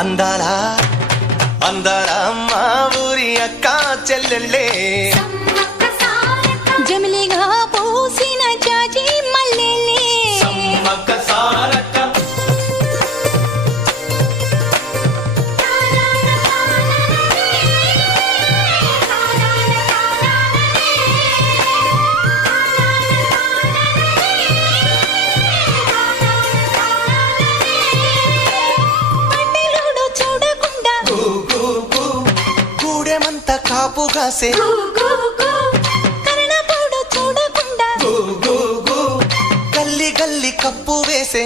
అందాల అందాల మా ఊరి అక్క చెల్లెళ్ళే జమిలిగా పూసిన జాజి మల్లెలే సమ్మక్క సారక్క పట్టెలోడు చూడకుండా గూడెమంత కాపుగాసే కరణపోడు చూడకుండా గల్లి గల్లి కప్పు వేసే